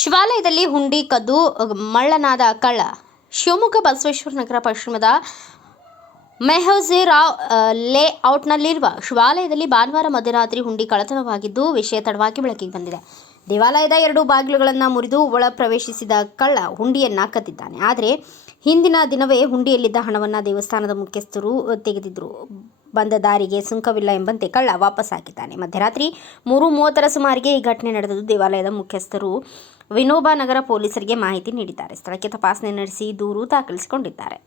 ಶಿವಾಲಯದಲ್ಲಿ ಹುಂಡಿ ಕದ್ದು ಮಳ್ಳನಾದ ಕಳ್ಳ. ಶಿವಮೊಗ್ಗ ಬಸವೇಶ್ವರ ನಗರ ಪಶ್ಚಿಮದ ಮೆಹೋಜಿರಾವ್ ಲೇಔಟ್ನಲ್ಲಿರುವ ಶಿವಾಲಯದಲ್ಲಿ ಭಾನುವಾರ ಮಧ್ಯರಾತ್ರಿ ಹುಂಡಿ ಕಳ್ಳತನವಾಗಿದ್ದು ವಿಷಯ ತಡವಾಗಿ ಬೆಳಕಿಗೆ ಬಂದಿದೆ. ದೇವಾಲಯದ 2 ಬಾಗಿಲುಗಳನ್ನು ಮುರಿದು ಒಳ ಪ್ರವೇಶಿಸಿದ ಕಳ್ಳ ಹುಂಡಿಯನ್ನು ಕದ್ದಿದ್ದಾನೆ. ಆದರೆ ಹಿಂದಿನ ದಿನವೇ ಹುಂಡಿಯಲ್ಲಿದ್ದ ಹಣವನ್ನು ದೇವಸ್ಥಾನದ ಮುಖ್ಯಸ್ಥರು ತೆಗೆದಿದ್ದರು. ಬಂದ ದಾರಿಗೆ ಸುಂಕವಿಲ್ಲ ಎಂಬಂತೆ ಕಳ್ಳ ವಾಪಸ್ ಹಾಕಿದ್ದಾನೆ. ಮಧ್ಯರಾತ್ರಿ 3:30ರ ಸುಮಾರಿಗೆ ಈ ಘಟನೆ ನಡೆದಿದ್ದು ದೇವಾಲಯದ ಮುಖ್ಯಸ್ಥರು ವಿನೋಬ ನಗರ ಪೊಲೀಸರಿಗೆ ಮಾಹಿತಿ ನೀಡಿದ್ದಾರೆ. ಸ್ಥಳಕ್ಕೆ ತಪಾಸಣೆ ನಡೆಸಿ ದೂರು ದಾಖಲಿಸಿಕೊಂಡಿದ್ದಾರೆ.